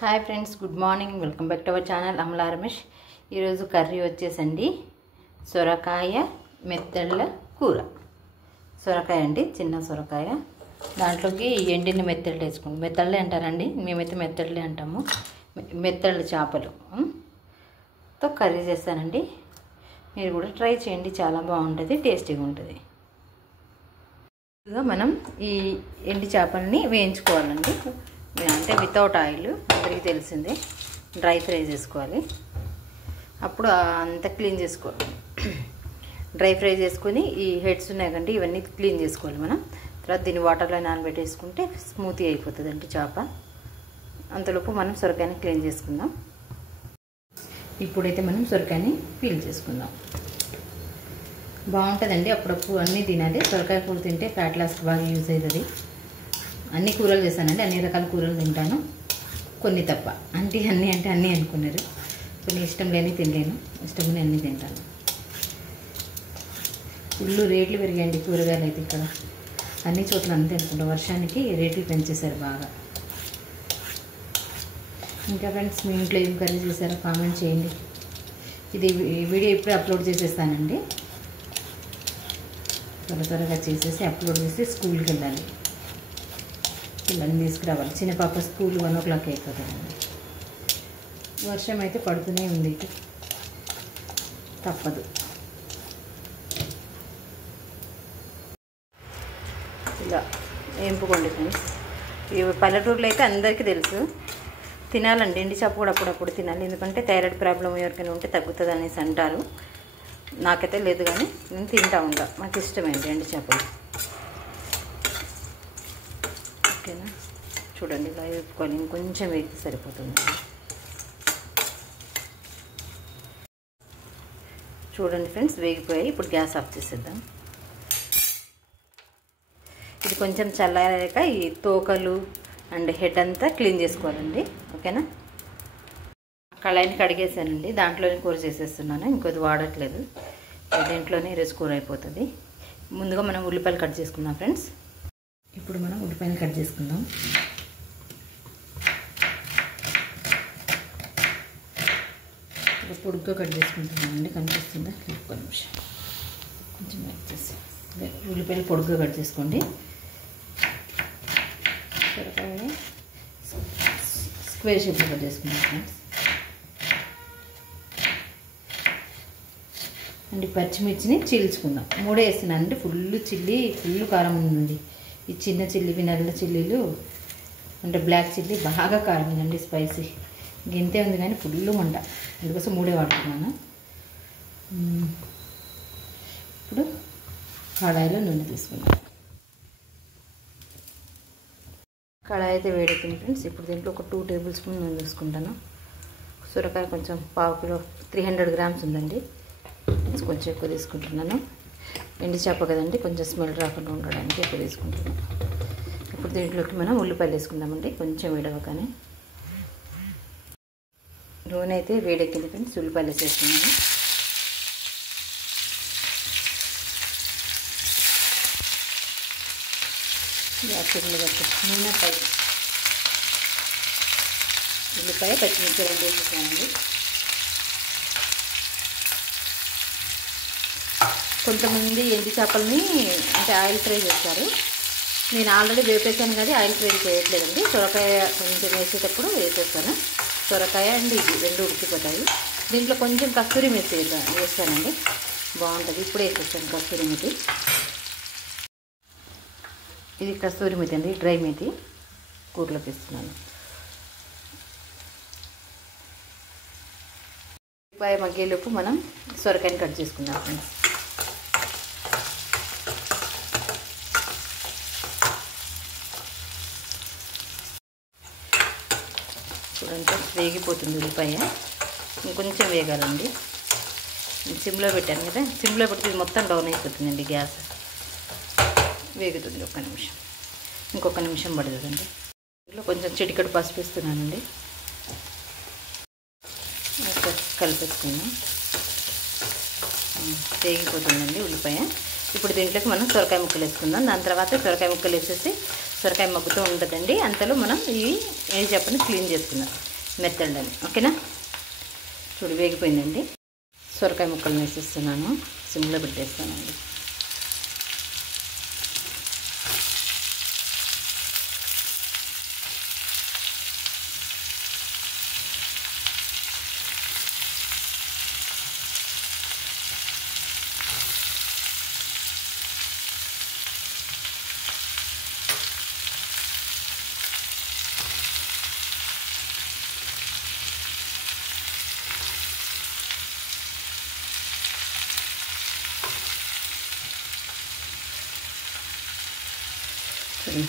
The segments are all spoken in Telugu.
Hi friends, good morning. Welcome back to our channel Amala Ramesh. ఈరోజు కర్రీ వచ్చేసండి సొరకాయ మెత్తళ్ళ కూర. సొరకాయ అండి, చిన్న సొరకాయ. దాంట్లోకి ఎండిన మెత్తళ్ళు వేసుకుంటాం. మెత్తళ్ళే అంటారండి, మేమైతే మెత్తళ్ళే అంటాము. మెత్తళ్ళ చేపలు తో కర్రీ చేస్తానండి. మీరు కూడా ట్రై చేయండి, చాలా బాగుంటుంది, టేస్టీగా ఉంటుంది. మనం ఈ ఎండి చేపల్ని వేయించుకోవాలండి. అంటే వితౌట్ ఆయిల్, అందరికీ తెలిసిందే. డ్రై ఫ్రై చేసుకోవాలి. అప్పుడు అంతా క్లీన్ చేసుకోవాలి. డ్రై ఫ్రై చేసుకొని ఈ హెడ్స్ ఉన్నాయి కండి, ఇవన్నీ క్లీన్ చేసుకోవాలి మనం. తర్వాత దీన్ని వాటర్లో నానబెట్టేసుకుంటే స్మూతీ అయిపోతుందండి చేప. అంతలోపు మనం సొరకాయని క్లీన్ చేసుకుందాం. ఇప్పుడైతే మనం సొరకాయని పీల్ చేసుకుందాం. బాగుంటుందండి, అప్పుడప్పుడు అన్నీ తినాలి. సొరకాయ కూర తింటే ఫ్యాట్ లాస్కి బాగా యూజ్ అవుతుంది. అన్ని కూరలు చేశానండి, అన్ని రకాల కూరలు తింటాను, కొన్ని తప్ప. అన్నీ అనుకున్నారు. కొన్ని ఇష్టం లేని తినలేను, ఇష్టం లేని అన్నీ తింటాను. ఫుల్ రేట్లు పెరిగాయండి కూరగాయలు అయితే. ఇక్కడ అన్ని చోట్ల అంతే అనుకుంటా, వర్షానికి రేట్లు పెంచేశారు బాగా. ఇంకా ఫ్రెండ్స్, మీ ఇంట్లో ఏం కర్రీ చేశారో కామెంట్ చేయండి. ఇది వీడియో ఇప్పుడే అప్లోడ్ చేసేస్తానండి. త్వరగా చేసేసి అప్లోడ్ చేసి స్కూల్కి వెళ్ళాలి. పిల్లల్ని తీసుకురావాలి. చిన్న పాప స్కూల్ 1 o'clock అయిపోతుందండి. వర్షం అయితే పడుతూనే ఉంది, తప్పదు. ఇలా వేంపుకోండి ఫ్రెండ్స్. ఈ పల్లెటూరులో అయితే అందరికీ తెలుసు, తినాలండి. ఎండి చేప కూడా అప్పుడప్పుడు తినాలి, ఎందుకంటే థైరాయిడ్ ప్రాబ్లం ఎవరికైనా ఉంటే తగ్గుతుంది అనేసి అంటారు. నాకైతే లేదు, కానీ నేను తింటా ఉంటా. నాకు ఇష్టమేంటి ఎండి చేపలు. ఓకేనా, చూడండి ఇలా వేపుకొని ఇంకొంచెం వేసి సరిపోతుంది. చూడండి ఫ్రెండ్స్, వేగిపోయాయి. ఇప్పుడు గ్యాస్ ఆఫ్ చేసేద్దాం. ఇది కొంచెం చల్లారాక ఈ తోకలు అండ్ హెడ్ అంతా క్లీన్ చేసుకోవాలండి. ఓకేనా, కళాయిని కడిగేసానండి, దాంట్లోనే కూర చేసేస్తున్నాను. ఇంకొద్ది వాడట్లేదు, దీంట్లోనే ఈరోజు కూర అయిపోతుంది. ముందుగా మనం ఉల్లిపాయలు కట్ చేసుకుందాం ఫ్రెండ్స్. ఇప్పుడు మనం ఉల్లిపాయలు కట్ చేసుకుందాం. పొడుగ్గా కట్ చేసుకుంటున్నానండి, కనిపిస్తుందా? ఒక్క నిమిషం, కొంచెం వచ్చేసి ఉల్లిపాయలు పొడుగ్గా కట్ చేసుకోండి. సొరకాయ స్క్వేర్ షేప్లో కట్ చేసుకుందాం ఫ్రెండ్స్. అండ్ పచ్చిమిర్చిని చీల్చుకుందాం. 3 వేస్తున్నానండి. ఫుల్ కారం ఉందండి. ఈ చిన్న చిల్లివి, నల్ల చిల్లీలు అంటే బ్లాక్ చిల్లీ బాగా కారం ఉందండి, స్పైసీ. గింతే ఉంది కానీ ఫుల్ మంట, అందుకోసం 3 వాడుతున్నాను. ఇప్పుడు కడాయిలో నూనె తీసుకుందాం. కడాయి అయితే వేడెక్కింది ఫ్రెండ్స్. ఇప్పుడు దీంట్లో ఒక 2 tablespoon నూనె తీసుకుంటాను. సొరకాయ కొంచెం 1/2 kilo 300 grams ఉందండి, కొంచెం ఎక్కువ తీసుకుంటున్నాను. ఎండి చేప కదండి, కొంచెం స్మెల్ రాకుండా ఉండడానికి ఎక్కువ తీసుకుంటున్నాను. ఇప్పుడు దీంట్లోకి మనం ఉల్లిపాయలు వేసుకుందామండి, కొంచెం వేడవగానే. నూనె అయితే వేడెక్కింది ఫ్రెండ్స్, ఉల్లిపాయలు వేసేస్తున్నాను. నూనె ఉల్లిపాయ పచ్చిమిర్చి 2 వేసేసానండి. కొంతమంది ఎండి చేపలని అంటే ఆయిల్ ఫ్రై చేస్తారు. నేను ఆల్రెడీ వేపేసాను కానీ ఆయిల్ ఫ్రై చేయట్లేదండి. సొరకాయ కొంచెం వేసేటప్పుడు వేసేస్తాను. సొరకాయ అండ్ ఇది 2 ఉడికిపోతాయి. దీంట్లో కొంచెం కస్తూరి మెతి వేస్తానండి, బాగుంటుంది. ఇప్పుడు వేసేస్తాను కస్తూరి మెతి. ఇది కస్తూరి మెతి అండి, డ్రై మెతి కూరలోకి వేస్తున్నాను. ఉల్లిపాయ మగ్గేలోపు మనం సొరకాయని కట్ చేసుకుందాం ఫ్రెండ్స్. చూడండి, వేగిపోతుంది ఉల్లిపాయ. ఇంకొంచెం వేగాలండి. సిమ్లో పెట్టాను కదా, సిమ్లో పెడితే మొత్తం డౌన్ అయిపోతుందండి గ్యాస్. వేగుతుంది, ఒక్క నిమిషం, ఇంకొక నిమిషం పడుతుందండి. ఇంట్లో కొంచెం చిటికెడు పసుపు వేస్తున్నానండి. కలిపేసుకుందాం. వేగిపోతుందండి ఉల్లిపాయ. ఇప్పుడు దీంట్లోకి మనం సొరకాయ ముక్కలు వేసుకుందాం. దాని తర్వాత సొరకాయ ముక్కలు వేసేసి సొరకాయ మగ్గుతూ ఉంటుందండి. అంతలో మనం ఈ ఎండి చేపని క్లీన్ చేసుకుందాం. మెత్తళ్ళని. ఓకేనా, చూడు వేగిపోయిందండి. సొరకాయ ముక్కలు వేసేస్తున్నాను, సిమ్లో పెట్టేస్తానండి.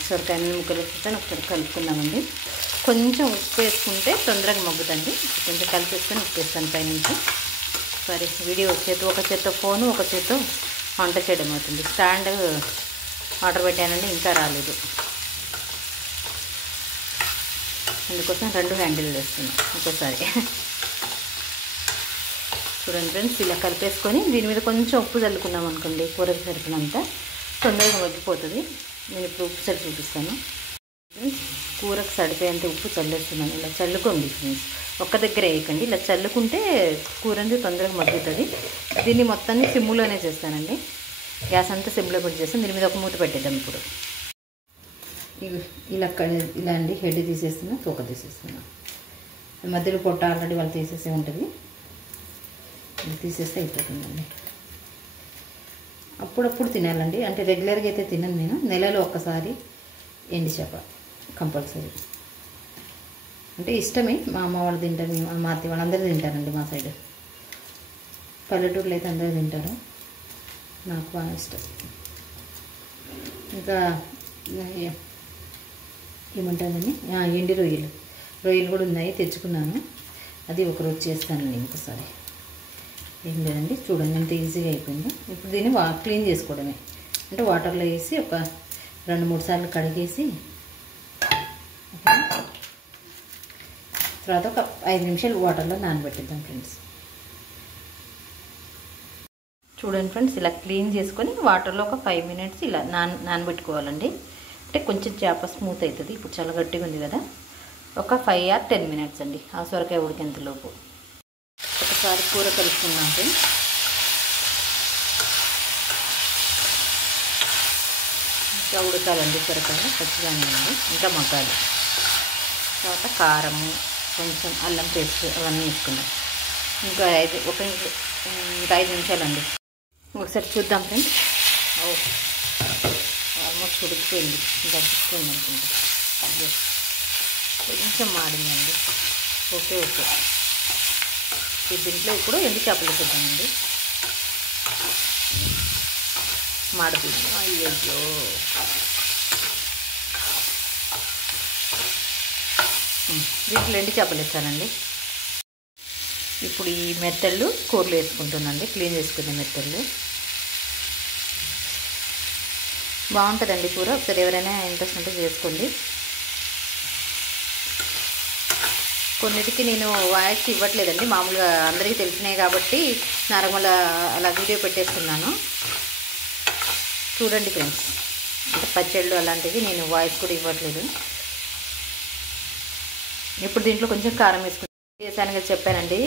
సొరకాయ ముక్కలు వేసుకుంటాను, ఒకసారి కలుపుకుందామండి. కొంచెం ఉప్పు వేసుకుంటే తొందరగా మగ్గుతుంది. కొంచెం కలిపేసుకొని ఉప్పు వేస్తాను పైనుంచి. సరే, వీడియో ఒక చేత్తో ఫోను, ఒక చేత్తో వంట చేయడం అవుతుంది. స్టాండ్ ఆర్డర్ పెట్టానండి, ఇంకా రాలేదు, అందుకోసం 2 హ్యాండిల్ వేస్తున్నాను ఒక్కోసారి. చూడండి ఫ్రెండ్స్, ఇలా కలిపేసుకొని దీని మీద కొంచెం ఉప్పు చల్లుకున్నాం అనుకోండి, కూరకి సరిపినంత తొందరగా మగ్గిపోతుంది. నేను ఇప్పుడు ఉప్పు చల్లి చూపిస్తాను. కూరకు సరిపోయేంత ఉప్పు చల్లేస్తున్నాను. ఇలా చల్లుకోండి ఫ్రెండ్స్, ఒక్క దగ్గర వేయకండి, ఇలా చల్లుకుంటే కూర అనేది తొందరగా మగ్గుతుంది. దీన్ని మొత్తాన్ని సిమ్లోనే చేస్తానండి, గ్యాస్ అంతా సిమ్లో పెట్టి చేస్తాను. దీని మీద ఒక మూత పెట్టేద్దాం. ఇప్పుడు ఇలా అండి, హెడ్ తీసేస్తున్నా, తోక తీసేస్తున్నా. మధ్యలో పొట్ట ఆల్రెడీ వాళ్ళు తీసేసే ఉంటుంది, తీసేస్తే అయిపోతుందండి. అప్పుడప్పుడు తినాలండి, అంటే రెగ్యులర్గా అయితే తినను నేను. నెలలో ఒక్కసారి ఎండి చేప కంపల్సరీ, అంటే ఇష్టమే. మా అమ్మ వాళ్ళు తింటారు, మా అత్త వాళ్ళందరూ తింటారండి. మా సైడ్ పల్లెటూరులో అయితే అందరూ తింటారు, నాకు బాగా ఇష్టం. ఇంకా ఏమంటారండి, ఎండి రొయ్యలు కూడా ఉన్నాయి, తెచ్చుకున్నాను. అది ఒకరోజు చేస్తానండి ఇంకోసారి. ఏం లేదండి, చూడండి ఎంత ఈజీగా అయిపోయిందో. ఇప్పుడు దీన్ని క్లీన్ చేసుకోవడమే, అంటే వాటర్లో వేసి ఒక 2-3 సార్లు కడిగేసి తర్వాత ఒక 5 నిమిషాలు వాటర్లో నానబెట్టిద్దాం ఫ్రెండ్స్. చూడండి ఫ్రెండ్స్, ఇలా క్లీన్ చేసుకొని వాటర్లో ఒక 5 మినిట్స్ ఇలా నానబెట్టుకోవాలండి. అంటే కొంచెం చేప స్మూత్ అవుతుంది. ఇప్పుడు చాలా గట్టిగా ఉంది కదా, ఒక 5 or 10 మినిట్స్ అండి, ఆ సొరకాయ ఉడికేంతలోపు. ఒకసారి కూర కలుపుకున్నాం ఫ్రెండ్స్. ఇంకా ఉడకాలండి సొరకాయ, పచ్చిగానే ఉంది, ఇంకా మగ్గాలి. తర్వాత కారము, కొంచెం అల్లం పేస్ట్ అవన్నీ వేసుకున్నాం. ఇంకా 5 నిమిషాలండి. ఒకసారి చూద్దాం ఫ్రెండ్స్. ఆల్మోస్ట్ ఉడికిపోయింది, ఇంకా ఉడికిపోయింది అనుకుంటా. కొంచెం మాడిందండి. ఓకే. దీంట్లో ఇప్పుడు ఎండు చేపలు వేద్దామండి. మాడిపోయింది, అయ్యో. దీంట్లో ఎండు చేపలు వేస్తానండి. ఇప్పుడు ఈ మెత్తళ్ళు కూరలు వేసుకుంటున్నాండి, క్లీన్ చేసుకునే మెత్తళ్ళు. బాగుంటుందండి కూర, ఒకసారి ఎవరైనా ఇంట్రెస్ట్ ఉంటే చేసుకోండి. కొన్నిటికి నేను వాయిస్ ఇవ్వట్లేదండి, మామూలుగా అందరికీ తెలిసినాయి కాబట్టి నార్మల్ అలా వీడియో పెట్టేస్తున్నాను. చూడండి ఫ్రెండ్స్, అంటే పచ్చళ్ళు అలాంటివి నేను వాయిస్ కూడా ఇవ్వట్లేదు. ఇప్పుడు దీంట్లో కొంచెం కారం వేసాను కదా, చెప్పానండి.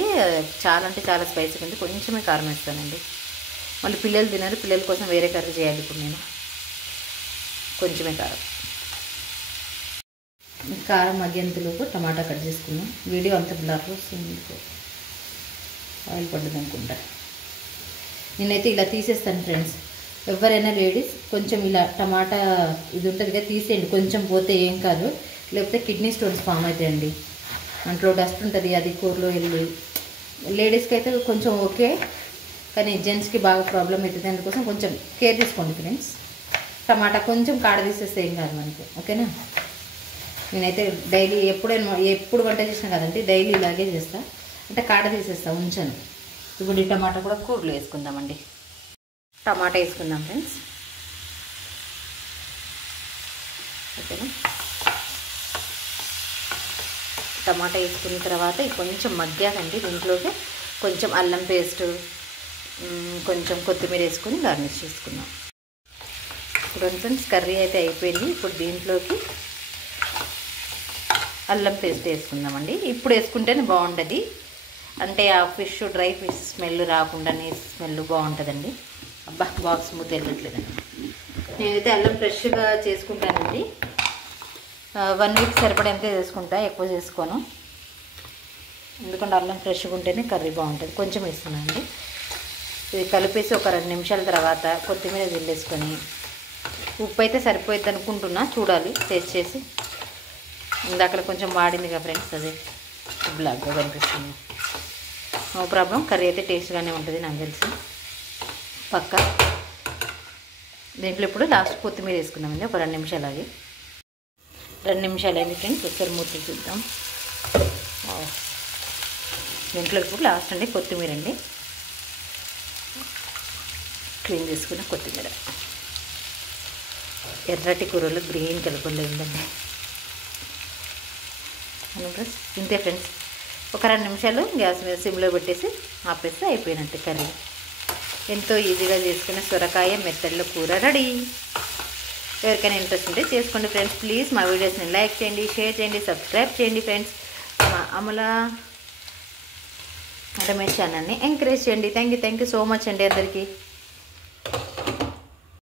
చాలా అంటే చాలా స్పైసీగా ఉంది, కొంచెమే కారం వేస్తానండి. మళ్ళీ పిల్లలు తినరు, పిల్లల కోసం వేరే కర్రీ చేయాలి ఇప్పుడు నేను. కొంచెమే కారం మగ్గేంతలోపు టమాటా కట్ చేసుకున్నాం. వీడియో అంత బ్లర్ వస్తుంది, ఆయిల్ పడ్డది అనుకుంటా. నేనైతే ఇలా తీసేస్తాను ఫ్రెండ్స్. ఎవరైనా లేడీస్ కొంచెం ఇలా టమాటా ఇది ఉంటుంది కదా, తీసేయండి, కొంచెం పోతే ఏం కాదు, లేకపోతే కిడ్నీ స్టోన్స్ ఫామ్ అవుతాయండి. దాంట్లో డస్ట్ ఉంటుంది, అది కూరలో వెళ్ళి. లేడీస్కి అయితే కొంచెం ఓకే, కానీ జెంట్స్కి బాగా ప్రాబ్లం అవుతుంది. అందుకోసం కొంచెం కేర్ తీసుకోండి ఫ్రెండ్స్. టమాటా కొంచెం కాడ తీసేస్తే ఏం కాదు మనకి, ఓకేనా. నేనైతే డైలీ ఎప్పుడు వంట చేసినా కదండి, డైలీ ఇలాగే చేస్తా, అంటే కాడ తీసేస్తా, ఉంచాను. ఇప్పుడు ఈ టమాటా కూడా కూరలో వేసుకుందామండి. టమాటా వేసుకుందాం ఫ్రెండ్స్, ఓకేనా. టమాటా వేసుకున్న తర్వాత కొంచెం మగ్గాకండి, దీంట్లోకి కొంచెం అల్లం పేస్టు, కొంచెం కొత్తిమీర వేసుకొని గార్నిష్ చేసుకుందాం. ఇప్పుడు ఫ్రెండ్స్ కర్రీ అయితే అయిపోయింది. ఇప్పుడు దీంట్లోకి అల్లం పేస్ట్ వేసుకుందామండి. ఇప్పుడు వేసుకుంటేనే బాగుంటుంది, అంటే ఆ ఫిష్ డ్రై ఫిష్ స్మెల్ రాకుండా నీసు స్మెల్ బాగుంటుందండి. అబ్బా బాక్స్ మూత వెళ్ళట్లేదండి. నేనైతే అల్లం ఫ్రెష్గా చేసుకుంటానండి. 1 వీక్ సరిపడంతే చేసుకుంటా, ఎక్కువ చేసుకోను. ఎందుకంటే అల్లం ఫ్రెష్గా ఉంటేనే కర్రీ బాగుంటుంది. కొంచెం వేస్తున్నానండి. ఇది కలిపేసి ఒక 2 నిమిషాల తర్వాత కొత్తిమీర జిల్లేసుకొని, ఉప్పు అయితే సరిపోయిద్ది అనుకుంటున్నా, చూడాలి టేస్ట్ చేసి. ఇందాక కొంచెం వాడింది కదా ఫ్రెండ్స్, అదే బ్లాక్గా కనిపిస్తుంది. నో ప్రాబ్లం, కర్రీ అయితే టేస్ట్గానే ఉంటుంది నాకు తెలిసి పక్క. దీంట్లో ఇప్పుడు లాస్ట్ కొత్తిమీర వేసుకుందామండి. ఒక 2 నిమిషాలు ఆగి. 2 నిమిషాలు అయింది ఫ్రెండ్స్, ఒకసారి మూత చూద్దాం. దీంట్లో ఇప్పుడు లాస్ట్ అండి కొత్తిమీర అండి, క్లీన్ చేసుకున్న కొత్తిమీర. ఎర్రటి కూరలో గ్రీన్ కలర్లో ఉందండి. ఇంతే ఫ్రెండ్స్, ఒక 2 నిమిషాలు గ్యాస్ మీద సిమ్లో పెట్టేసి ఆపేస్తే అయిపోయినట్టు కర్రీ. ఎంతో ఈజీగా చేసుకునే సొరకాయ మెత్తళ్ళ కూర రెడీ. ఎవరికైనా ఇంట్రెస్ట్ ఉంటే చేసుకోండి ఫ్రెండ్స్. ప్లీజ్ మా వీడియోస్ని లైక్ చేయండి, షేర్ చేయండి, సబ్స్క్రైబ్ చేయండి ఫ్రెండ్స్. మా అమల రమేష్ ఛానల్ని ఎంకరేజ్ చేయండి. థ్యాంక్ యూ సో మచ్ అండి అందరికీ.